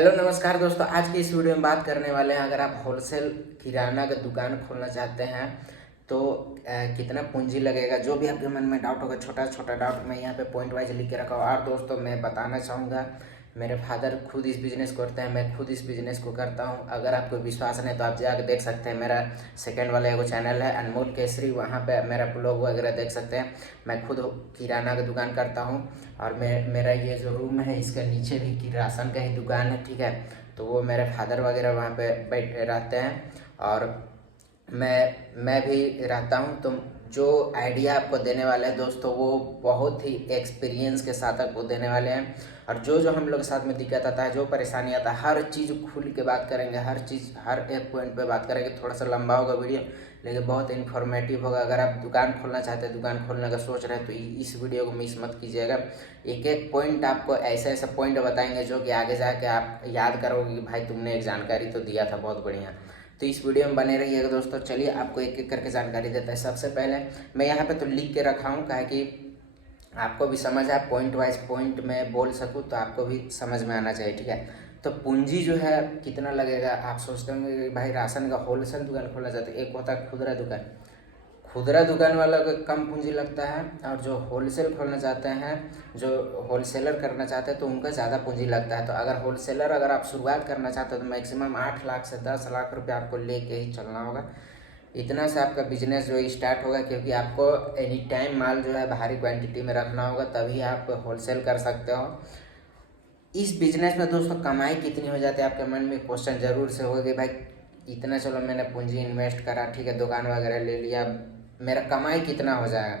Hello नमस्कार दोस्तों, आज की इस वीडियो में बात करने वाले हैं। अगर आप होलसेल किराना का दुकान खोलना चाहते हैं तो कितना पूंजी लगेगा, जो भी आपके मन में डाउट होगा, छोटा छोटा डाउट मैं यहाँ पे पॉइंट वाइज लिख के रखा हूँ। और दोस्तों मैं बताना चाहूँगा, मेरे फादर खुद इस बिज़नेस को करते हैं, मैं खुद इस बिज़नेस को करता हूँ। अगर आपको विश्वास नहीं तो आप जाकर देख सकते हैं, मेरा सेकंड वाला एगो चैनल है अनमोल केसरी, वहाँ पे मेरा ब्लॉग वगैरह देख सकते हैं। मैं खुद किराना का दुकान करता हूँ और मेरा ये जो रूम है इसके नीचे भी कि राशन का ही दुकान है, ठीक है। तो वो मेरे फादर वगैरह वहाँ पे बैठ रहते हैं और मैं भी रहता हूँ। तो जो आइडिया आपको देने वाले हैं दोस्तों, वो बहुत ही एक्सपीरियंस के साथ आपको देने वाले हैं। और जो हम लोग के साथ में दिक्कत आता है, जो परेशानी आता है, हर चीज़ खुल के बात करेंगे, हर चीज़ हर एक पॉइंट पे बात करेंगे। थोड़ा सा लंबा होगा वीडियो, लेकिन बहुत इन्फॉर्मेटिव होगा। अगर आप दुकान खोलना चाहते हैं, दुकान खोलने का सोच रहे हैं, तो इस वीडियो को मिस मत कीजिएगा। एक एक पॉइंट आपको ऐसे ऐसे पॉइंट बताएंगे जो कि आगे जाके आप याद करोगे कि भाई तुमने एक जानकारी तो दिया था, बहुत बढ़िया। तो इस वीडियो में बने रहिएगा दोस्तों। चलिए आपको एक एक करके जानकारी देता है। सबसे पहले मैं यहाँ पे तो लिख के रखा हूँ, कहा कि आपको भी समझ आए, पॉइंट वाइज पॉइंट में बोल सकूँ तो आपको भी समझ में आना चाहिए, ठीक है। तो पूंजी जो है कितना लगेगा, आप सोचते होंगे कि भाई राशन का होलसेल दुकान खोला जाता है, एक होता है खुदरा दुकान। खुदरा दुकान वाला को कम पूंजी लगता है, और जो होलसेल खोलना चाहते हैं, जो होलसेलर करना चाहते हैं, तो उनका ज़्यादा पूंजी लगता है। तो अगर होलसेलर अगर आप शुरुआत करना चाहते हो तो मैक्सिमम 8 लाख से 10 लाख रुपये आपको लेके ही चलना होगा। इतना से आपका बिजनेस जो स्टार्ट होगा, क्योंकि आपको एनी टाइम माल जो है भारी क्वांटिटी में रखना होगा, तभी आप होलसेल कर सकते हो। इस बिजनेस में दोस्तों कमाई कितनी हो जाती है, आपके मन में क्वेश्चन जरूर से होगा कि भाई इतना, चलो मैंने पूंजी इन्वेस्ट करा, ठीक है, दुकान वगैरह ले लिया, मेरा कमाई कितना हो जाएगा।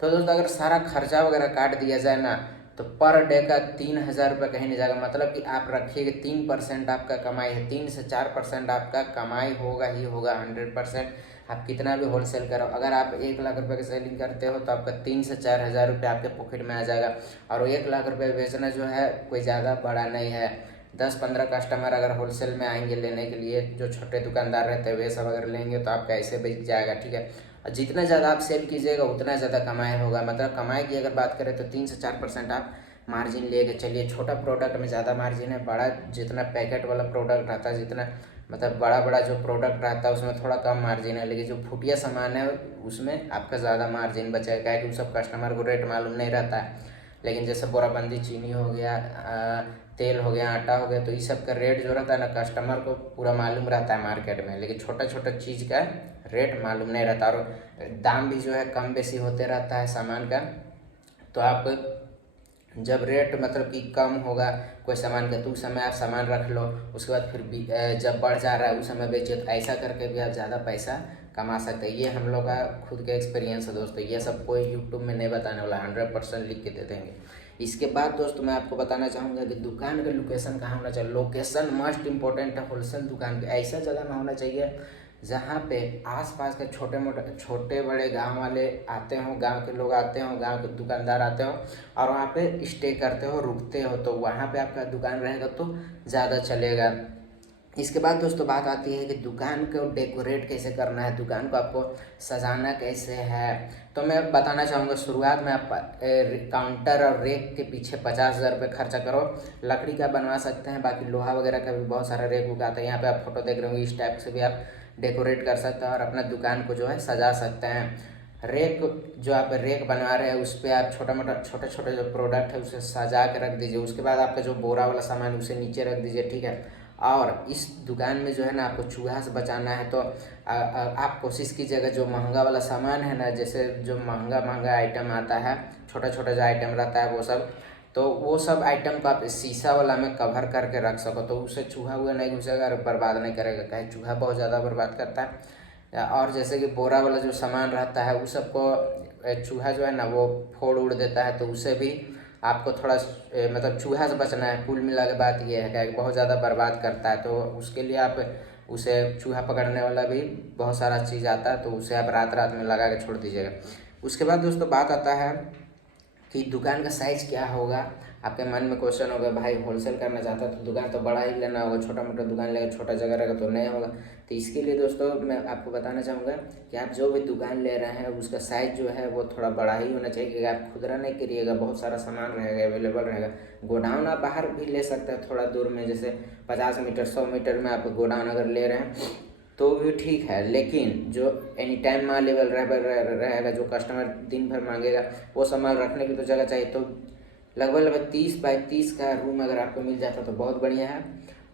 तो दोस्तों अगर सारा खर्चा वगैरह काट दिया जाए ना, तो पर डे का 3,000 रुपये कहीं नहीं जाएगा। मतलब कि आप रखिए कि 3% आपका कमाई है, 3 से 4% आपका कमाई होगा ही होगा। 100% आप कितना भी होलसेल करो, अगर आप 1 लाख रुपये की सेलिंग करते हो तो आपका 3 से 4 हज़ार रुपये आपके पॉकेट में आ जाएगा। और वो 1 लाख रुपये बेचना जो है कोई ज़्यादा बड़ा नहीं है। 10-15 कस्टमर अगर होलसेल में आएंगे लेने के लिए, जो छोटे दुकानदार रहते हैं वे सब अगर लेंगे तो आपका ऐसे बेच जाएगा, ठीक है। और जितना ज़्यादा आप सेल कीजिएगा उतना ज़्यादा कमाई होगा। मतलब कमाई की अगर बात करें तो 3 से 4% आप मार्जिन लेके चलिए। छोटा प्रोडक्ट में ज़्यादा मार्जिन है, बड़ा जितना पैकेट वाला प्रोडक्ट रहता है, जितना मतलब बड़ा बड़ा जो प्रोडक्ट रहता है उसमें थोड़ा कम मार्जिन है, लेकिन जो फुटिया सामान है उसमें आपका ज़्यादा मार्जिन बचेगा, क्या कि उस सब कस्टमर को रेट मालूम नहीं रहता है। लेकिन जैसे बोराबंदी चीनी हो गया, तेल हो गया, आटा हो गया, तो इस सब का रेट जो रहता है ना, कस्टमर को पूरा मालूम रहता है मार्केट में। लेकिन छोटा छोटा चीज़ का रेट मालूम नहीं रहता, और दाम भी जो है कम बेसी होते रहता है सामान का। तो आप जब रेट मतलब कि कम होगा कोई सामान का, तो उस समय आप सामान रख लो, उसके बाद फिर भी जब बढ़ जा रहा है उस समय बेचिए। तो ऐसा करके भी आप ज़्यादा पैसा कमा सकते हैं। ये हम लोग का खुद का एक्सपीरियंस है दोस्तों, ये सब कोई यूट्यूब में नहीं बताने वाला, 100% लिख के दे देंगे। इसके बाद दोस्तों मैं आपको बताना चाहूँगा कि दुकान का लोकेशन कहाँ होना चाहिए। लोकेशन मस्ट इम्पोर्टेंट है होलसेल दुकान की। ऐसा जगह में होना चाहिए जहाँ पे आसपास के छोटे मोटे छोटे बड़े गांव वाले आते हों, गांव के लोग आते हों, गांव के दुकानदार आते हों, और वहाँ पे स्टे करते हो, रुकते हो, तो वहाँ पे आपका दुकान रहेगा तो ज़्यादा चलेगा। इसके बाद दोस्तों बात आती है कि दुकान को डेकोरेट कैसे करना है, दुकान को आपको सजाना कैसे है। तो मैं बताना चाहूँगा, शुरुआत में आप काउंटर और रेक के पीछे 50,000 रुपये खर्चा करो। लकड़ी का बनवा सकते हैं, बाकी लोहा वगैरह का भी बहुत सारा रेक उगाता है। यहाँ पे आप फोटो देख रहे होंगे, इस टाइप से भी आप डेकोरेट कर सकते हैं और अपना दुकान को जो है सजा सकते हैं। रेक जो आप रेक बनवा रहे हैं उस पर आप छोटा मोटा छोटे छोटे जो प्रोडक्ट है उसे सजा के रख दीजिए। उसके बाद आपका जो बोरा वाला सामान उसे नीचे रख दीजिए, ठीक है। और इस दुकान में जो है ना आपको चूहा से बचाना है, तो आप कोशिश कीजिएगा जो महंगा वाला सामान है ना, जैसे जो महंगा महंगा आइटम आता है, छोटा छोटा जो आइटम रहता है वो सब, तो वो सब आइटम को आप शीशा वाला में कवर करके रख सको, तो उससे चूहा हुआ नहीं घुसेगा और बर्बाद नहीं करेगा, कहीं चूहा बहुत ज़्यादा बर्बाद करता है। और जैसे कि बोरा वाला जो सामान रहता है उस सबको चूहा जो है ना वो फोड़ उड़ देता है, तो उसे भी आपको थोड़ा मतलब चूहा से बचना है। कुल मिला के बात ये है कि बहुत ज़्यादा बर्बाद करता है, तो उसके लिए आप उसे चूहा पकड़ने वाला भी बहुत सारा चीज़ आता है, तो उसे आप रात रात में लगा के छोड़ दीजिएगा। उसके बाद दोस्तों बात आता है कि दुकान का साइज़ क्या होगा। आपके मन में क्वेश्चन होगा, भाई होलसेल करना चाहता है तो दुकान तो बड़ा ही लेना होगा, छोटा मोटा दुकान लेगा, छोटा जगह रहेगा तो नहीं होगा। तो इसके लिए दोस्तों मैं आपको बताना चाहूँगा कि आप जो भी दुकान ले रहे हैं उसका साइज़ जो है वो थोड़ा बड़ा ही होना चाहिए, क्योंकि आप खुदरा नहीं करिएगा, बहुत सारा सामान रहेगा, अवेलेबल रहेगा। गोडाउन आप बाहर भी ले सकते हैं थोड़ा दूर में, जैसे 50 मीटर 100 मीटर में आप गोडाउन अगर ले रहे हैं तो भी ठीक है, लेकिन जो एनी टाइम माल अवेलेबल रहेगा, जो कस्टमर दिन भर मांगेगा, वो सामान रखने की तो जगह चाहिए। तो लगभग 30 बाई 30 का रूम अगर आपको मिल जाता तो बहुत बढ़िया है।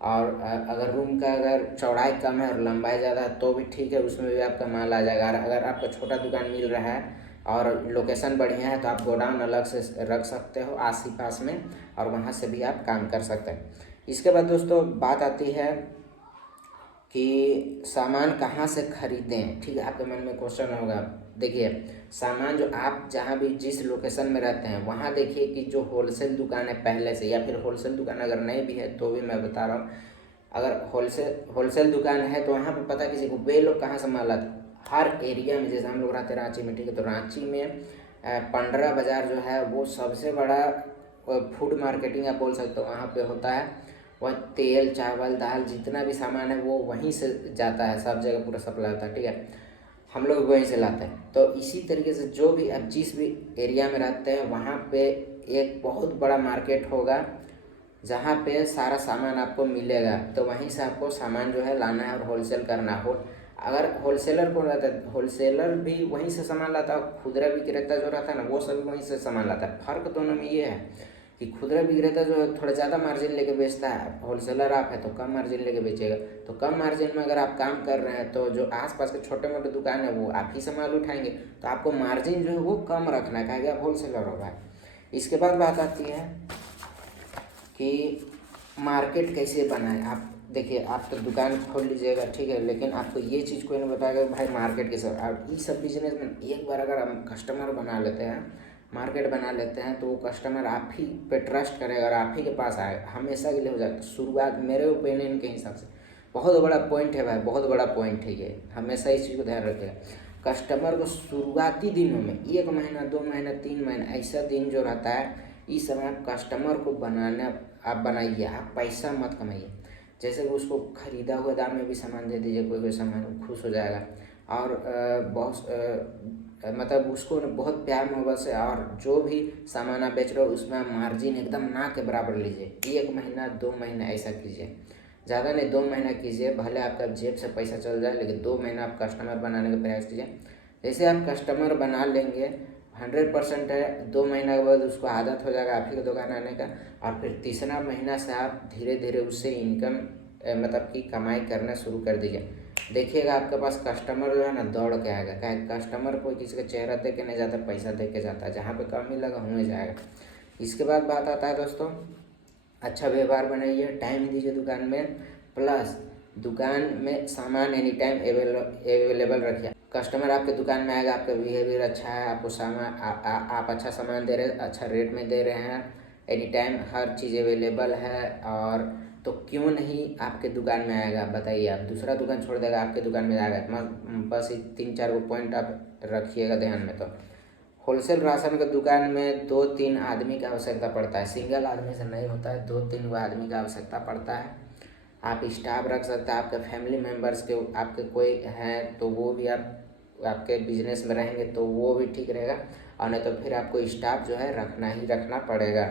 और अगर रूम का अगर चौड़ाई कम है और लंबाई ज़्यादा है तो भी ठीक है, उसमें भी आपका माल आ जाएगा। अगर आपका छोटा दुकान मिल रहा है और लोकेशन बढ़िया है तो आप गोडाउन अलग से रख सकते हो आस ही पास में, और वहाँ से भी आप काम कर सकते हैं। इसके बाद दोस्तों बात आती है कि सामान कहाँ से खरीदें। ठीक है, आपके मन में क्वेश्चन होगा। देखिए, सामान जो आप जहाँ भी जिस लोकेशन में रहते हैं वहाँ देखिए कि जो होलसेल दुकान है पहले से, या फिर होलसेल दुकान अगर नहीं भी है तो भी मैं बता रहा हूँ, अगर होलसेल दुकान है तो वहाँ पे पता किसी को वे लोग कहाँ से माल लाते हैं। हर एरिया में, जैसे हम लोग रहते हैं रांची में, ठीक है, तो रांची में पंडरा बाज़ार जो है वो सबसे बड़ा फूड मार्केटिंग आप बोल सकते हो, वहाँ पे होता है। वह तेल चावल दाल जितना भी सामान है वो वहीं से जाता है, सब जगह पूरा सप्लाई होता है, ठीक है, हम लोग वहीं से लाते हैं। तो इसी तरीके से जो भी आप जिस भी एरिया में रहते हैं वहाँ पे एक बहुत बड़ा मार्केट होगा जहाँ पे सारा सामान आपको मिलेगा, तो वहीं से आपको सामान जो है लाना है और होलसेल करना हो। अगर होलसेलर कौन रहता है, होलसेलर भी वहीं से सामान लाता है, खुदरा विक्रेता जो रहता है ना वो सभी वहीं से सामान लाता है। फ़र्क दोनों में ये है कि खुदरा विक्रेता जो है थोड़ा ज़्यादा मार्जिन लेके बेचता है, होलसेलर आप है तो कम मार्जिन लेके बेचेगा। तो कम मार्जिन में अगर आप काम कर रहे हैं तो जो आसपास के छोटे मोटे दुकान है वो आप ही से माल उठाएंगे, तो आपको मार्जिन जो है वो कम रखना है, कहेगा आप होलसेलर हो भाई। इसके बाद बात आती है कि मार्केट कैसे बनाए। आप देखिए, आप तो दुकान खोल लीजिएगा, ठीक है, लेकिन आपको ये चीज़ कोई नहीं बताएगा भाई मार्केट कैसे। और ये सब बिजनेस में एक बार अगर हम कस्टमर बना लेते हैं, मार्केट बना लेते हैं, तो वो कस्टमर आप ही पे ट्रस्ट करेगा और आप ही के पास आएगा, हमेशा के लिए हो जाएगा। शुरुआत मेरे ओपिनियन के हिसाब से बहुत बड़ा पॉइंट है भाई, बहुत बड़ा पॉइंट है ये, हमेशा इस चीज़ को ध्यान रखिएगा। कस्टमर को शुरुआती दिनों में 1 महीना 2 महीना 3 महीना ऐसा दिन जो रहता है, इस समय आप कस्टमर को बनाना आप बनाइए, आप पैसा मत कमाइए। जैसे कि उसको खरीदा हुआ दाम में भी सामान दे दीजिए, कोई कोई सामान वो खुश हो जाएगा। और बहुत मतलब उसको बहुत प्यार मोहब्बत से, और जो भी सामान आप बेच रहे हो उसमें मार्जिन एकदम ना के बराबर लीजिए। 1 महीना 2 महीना ऐसा कीजिए, ज़्यादा नहीं 2 महीना कीजिए, भले आपका जेब से पैसा चल जाए, लेकिन 2 महीना आप कस्टमर बनाने का प्रयास कीजिए। जैसे आप कस्टमर बना लेंगे 100% है, 2 महीना के बाद उसको आदत हो जाएगा आप ही की दुकान आने का, और फिर तीसरा महीना से आप धीरे धीरे उससे इनकम मतलब कि कमाई करना शुरू कर दीजिए। देखिएगा आपके पास कस्टमर जो है ना दौड़ के आएगा, क्या कस्टमर कोई किसी का चेहरा देख के नहीं जाता, पैसा देख के जाता है, जहाँ पे कम मिलेगा वहीं जाएगा। इसके बाद बात आता है दोस्तों, अच्छा व्यवहार बनाइए, टाइम दीजिए दुकान में, प्लस दुकान में सामान एनी टाइम अवेलेबल रखिए। कस्टमर आपके दुकान में आएगा, आपका बिहेवियर अच्छा है, आपको सामान आप अच्छा सामान दे रहे हैं, अच्छा रेट में दे रहे हैं, एनी टाइम हर चीज़ अवेलेबल है, और तो क्यों नहीं आपके दुकान में आएगा बताइए। आप दूसरा दुकान छोड़ देगा, आपके दुकान में आएगा। बस 3-4 वो पॉइंट आप रखिएगा ध्यान में। तो होलसेल राशन का दुकान में 2-3 आदमी की आवश्यकता पड़ता है, सिंगल आदमी से नहीं होता है, 2-3 आदमी की आवश्यकता पड़ता है। आप स्टाफ रख सकते हैं, आपके फैमिली मेम्बर्स के आपके कोई हैं तो वो भी आपके बिजनेस में रहेंगे तो वो भी ठीक रहेगा, और नहीं तो फिर आपको स्टाफ जो है रखना ही रखना पड़ेगा।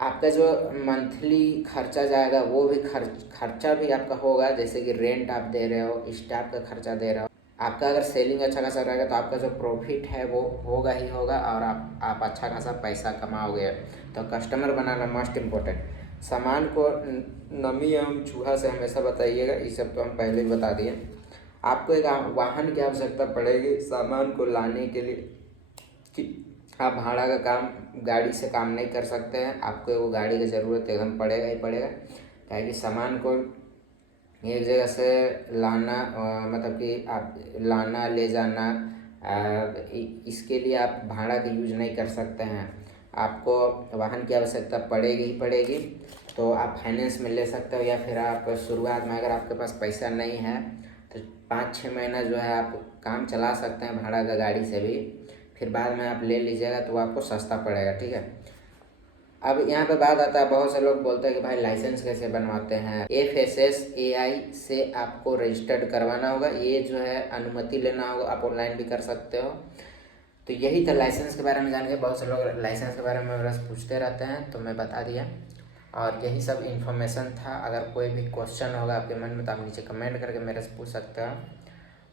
आपका जो मंथली खर्चा जाएगा वो भी खर्चा भी आपका होगा, जैसे कि रेंट आप दे रहे हो, स्टाफ का खर्चा दे रहे हो। आपका अगर सेलिंग अच्छा खासा रहेगा तो आपका जो प्रॉफिट है वो होगा ही होगा, और आप अच्छा खासा पैसा कमाओगे। तो कस्टमर बनाना मस्ट इम्पोर्टेंट। सामान को नमी एवं चूहा से हमेशा बताइएगा, ये सब तो हम पहले ही बता दिए। आपको एक वाहन की आवश्यकता पड़ेगी सामान को लाने के लिए, कि आप भाड़ा का काम गाड़ी से काम नहीं कर सकते हैं, आपको वो गाड़ी की ज़रूरत एकदम पड़ेगा ही पड़ेगा। ताकि सामान को एक जगह से लाना मतलब कि आप लाना ले जाना, इसके लिए आप भाड़ा का यूज नहीं कर सकते हैं, आपको वाहन की आवश्यकता पड़ेगी ही पड़ेगी। तो आप फाइनेंस में ले सकते हो, या फिर आप शुरुआत में अगर आपके पास पैसा नहीं है तो 5-6 महीना जो है आप काम चला सकते हैं भाड़ा का गाड़ी से भी, फिर बाद में आप ले लीजिएगा तो आपको सस्ता पड़ेगा, ठीक है। अब यहाँ पे बात आता है, बहुत से लोग बोलते हैं कि भाई लाइसेंस कैसे बनवाते हैं। FSSAI से आपको रजिस्टर्ड करवाना होगा, ये जो है अनुमति लेना होगा, आप ऑनलाइन भी कर सकते हो। तो यही था लाइसेंस के बारे में जान के। बहुत से लोग लाइसेंस के बारे में बस पूछते रहते हैं, तो मैं बता दिया और यही सब इन्फॉर्मेशन था। अगर कोई भी क्वेश्चन होगा आपके मन में तो आप नीचे कमेंट करके मेरे से पूछ सकते हो।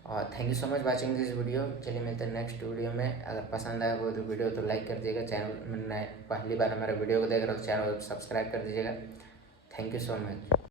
और thank you so much watching this video. चलिए मिलते हैं नेक्स्ट वीडियो में। अगर पसंद आया वो तो वीडियो तो लाइक कर दीजिएगा, चैनल में नए पहली बार हमारे वीडियो को देख रहे हो तो चैनल को सब्सक्राइब कर दीजिएगा। Thank you so much.